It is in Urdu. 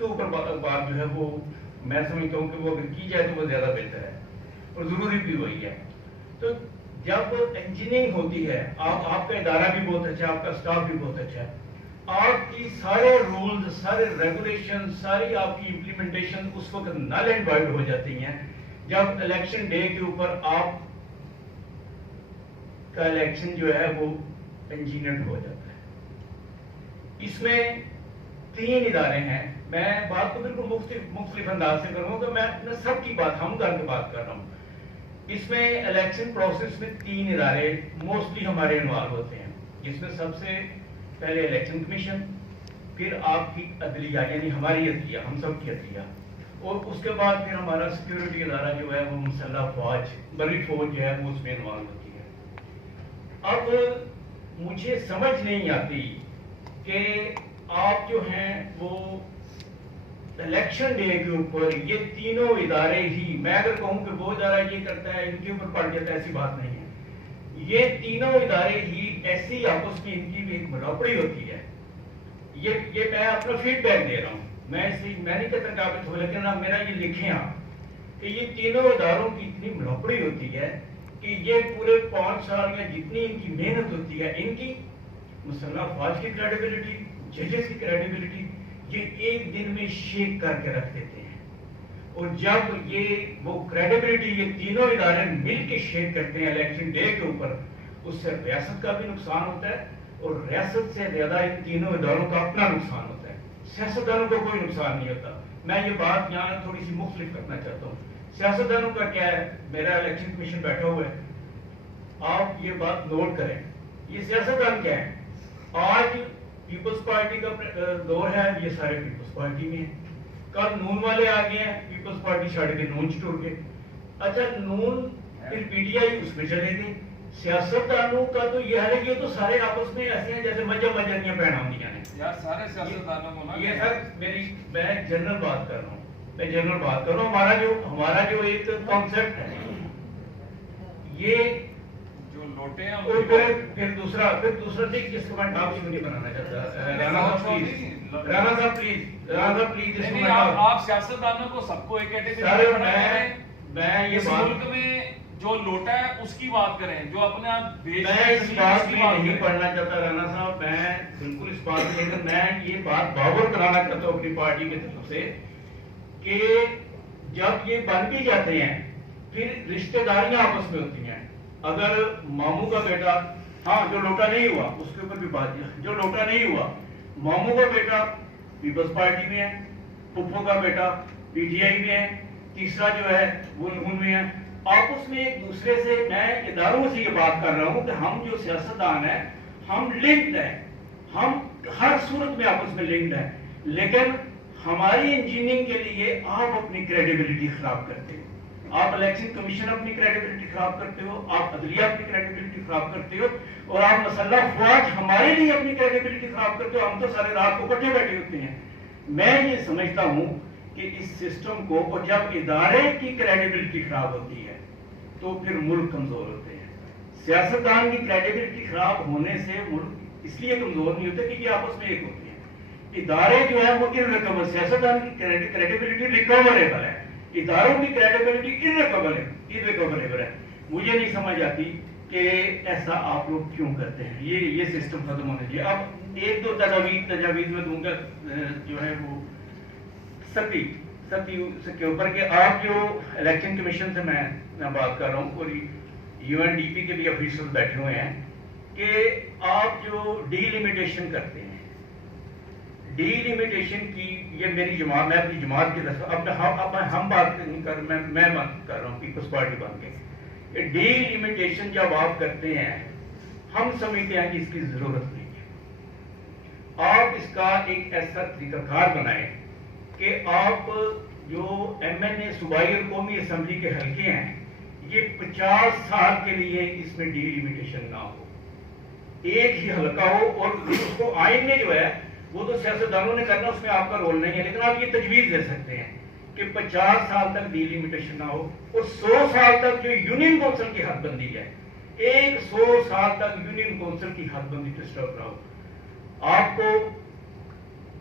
کے اوپر بات جو ہے وہ میں سمجھتا ہوں کہ وہ اگر کی جائے تو وہ زیادہ بہتر ہے اور ضروری بھی وہی ہے. تو جب انجینئرنگ ہوتی ہے آپ کا ادارہ بھی بہت اچھا ہے, آپ کا اسٹاف بھی بہت اچھا ہے, آپ کی سارے رولز, سارے ریگولیشن, ساری آپ کی امپلیمنٹیشن اس وقت نل اینڈ وائڈ ہو جاتی ہیں جب الیکشن ڈے کے اوپر آپ کا الیکشن جو ہے وہ انجینئرڈ ہو جاتا ہے. اس میں 3 ادارے ہیں. میں بات کو بالکل مختلف انداز سے کروں تو میں سب کی بات ہم کر کے بات کر رہا ہوں. اس میں الیکشن پروسیس میں 3 ادارے موسٹلی ہمارے انوالو ہوتے ہیں, جس میں سب سے پہلے الیکشن کمیشن, پھر آپ کی عدلیہ یعنی ہماری عدلیہ, ہم سب کی عدلیہ, اور اس کے بعد پھر ہمارا سیکیورٹی ادارہ جو ہے وہ مسلح فوج, بری فوج جو ہے وہ اس میں انوالو ہوتی ہے. اب مجھے سمجھ نہیں آتی کہ آپ جو ہیں وہ الیکشن ڈے کے اوپر یہ تینوں ادارے ہی, میں اگر کہوں کہ وہ ادارہ یہ کرتا ہے ان کے اوپر پڑ جاتا ہے, ایسی بات نہیں ہے. یہ تینوں ادارے ہی ایسی آپس میں ان کی بھی ایک ملاپڑی ہوتی ہے. یہ میں اپنا فیڈ بیک دے رہا ہوں, میں نہیں کہتا ثابت ہو, لیکن آپ میرا یہ لکھیں آپ کہ یہ تینوں اداروں کی اتنی ملاپڑی ہوتی ہے کہ یہ پورے 5 سال یا جتنی ان کی محنت ہوتی ہے, ان کی مسلح فوج کی کریڈیبلٹی, ججز کی کریڈیبلٹی, یہ ایک دن میں شیک کر کے رکھ دیتے ہیں. اور جب یہ وہ کریڈیبلٹی یہ تینوں ادارے مل کے شیک کرتے ہیں الیکشن ڈے کے اوپر, اس سے ریاست کا بھی نقصان ہوتا ہے اور ریاست سے زیادہ ان تینوں اداروں کا اپنا نقصان ہوتا ہے. سیاستدانوں کو کوئی نقصان نہیں ہوتا. میں یہ بات یہاں تھوڑی سی مختلف کرنا چاہتا ہوں. سیاستدانوں کا کیا ہے, میرا الیکشن کمیشن بیٹھا ہوا ہے, آپ یہ بات نوٹ کریں, یہ سیاستدان کیا ہے. آج پیپلز پارٹی کا دور ہے, یہ سارے پیپلز پارٹی میں ہیں. کل نون والے آ گئے ہیں, پیپلز پارٹی چھاڑ کے نون چھوڑ گئے. اچھا نون پھر پی ڈی آئی اس میں چلے گئے. سیاستدانوں کا تو یہ ہے کہ یہ تو سارے آپس میں ایسے ہیں جیسے مجھنیاں پہناونیاں ہیں. سارے سیاستدانوں کو یہ سر میں جنرل بات کر رہا ہوں, ہمارا جو ایک کانسیپٹ ہے یہ جو لوٹے ہیں, اور پھر دوسرا دیکھ جس کو میں ٹاپ سے نہیں بنانا چاہتا. رانا صاحب پلیز آپ سیاستدانوں کو سب کو ایک میں یہ ملک میں جو لوٹا ہے اس کی بات کریں, جو اپنے آپ میں اس بات میں نہیں پڑھنا چاہتا رانا صاحب, میں بالکل اس بات میں, لیکن میں یہ بات باور کرانا چاہتا ہوں اپنی پارٹی کی طرف سے کہ جب یہ بن بھی جاتے ہیں پھر رشتہ داریاں آپس میں ہوتی ہیں. اگر ماموں کا بیٹا, ہاں جو لوٹا نہیں ہوا اس کے اوپر بھی بات ہے, جو لوٹا نہیں ہوا ماموں کا بیٹا پیپلز پارٹی میں ہے, پھپھو کا بیٹا پی ٹی آئی میں ہے, تیسرا جو ہے وہ نون میں ہے. آپس میں ایک دوسرے سے, میں اداروں سے یہ بات کر رہا ہوں کہ ہم جو سیاستدان ہیں ہم لنکڈ ہیں, ہم ہر صورت میں آپس میں لنکڈ ہیں, لیکن ہماری انجینئرنگ کے لیے آپ اپنی کریڈیبلٹی خراب کرتے ہو, آپ الیکشن کمیشن اپنی کریڈیبلٹی خراب کرتے ہو, آپ عدلیہ اپنی کریڈیبلٹی خراب کرتے ہو, اور آپ مسلح فوج ہمارے لیے اپنی کریڈیبلٹی خراب کرتے ہو. ہم تو سارے رات کو کٹھے بیٹھے ہوتے ہیں. میں یہ سمجھتا ہوں کہ اس سسٹم کو, اور جب ادارے کی کریڈیبلٹی خراب ہوتی ہے تو پھر ملک کمزور ہوتے ہیں. سیاستدان کی کریڈیبلٹی خراب ہونے سے ملک اس لیے کمزور نہیں ہوتے کہ یہ آپس میں ایک ہوتے ہیں. ادارے جو ہے وہ ارریکویبل, سیاستدان کی کریڈیبلٹی ریکوریبل ہے, اداروں کی کریڈیبلٹی ارریکوریبل ہے. مجھے نہیں سمجھ آتی کہ ایسا آپ لوگ کیوں کرتے ہیں. یہ سسٹم ختم ہونا چاہیے. اب 1-2 تجاویز میں دوں گا جو ہے وہ سختی کے اوپر کہ آپ جو الیکشن کمیشن سے میں بات کر رہا ہوں اور یو این ڈی پی کے بھی آفیسر بیٹھے ہوئے ہیں کہ آپ جو ڈی لمیٹیشن کرتے ہیں, ڈی لمیٹیشن کی, یہ میری جماعت, میں اپنی جماعت کی طرف اب ہم بات نہیں کر, میں بات کر رہا ہوں پیپلز پارٹی بن کے, ڈی لمیٹیشن جب آپ کرتے ہیں ہم سمجھتے ہیں کہ اس کی ضرورت نہیں ہے. آپ اس کا ایک ایسا طریقہ کار بنائیں کہ آپ جو ایم این اے صوبائی اور قومی اسمبلی کے حلقے ہیں یہ 50 سال کے لیے اس میں ڈی لمیٹیشن نہ ہو, ایک ہی حلقہ ہو. اور اس کو آئین میں جو ہے وہ تو سیاستدانوں نے کرنا, اس میں آپ کا رول نہیں ہے, لیکن آپ یہ تجویز دے سکتے ہیں کہ 50 سال تک ڈی لمیٹیشن نہ ہو, اور 100 سال تک جو یونین کونسل کی حد بندی ہے, 100 سال تک یونین کونسل کی حد بندی ڈسٹرب نہ ہو.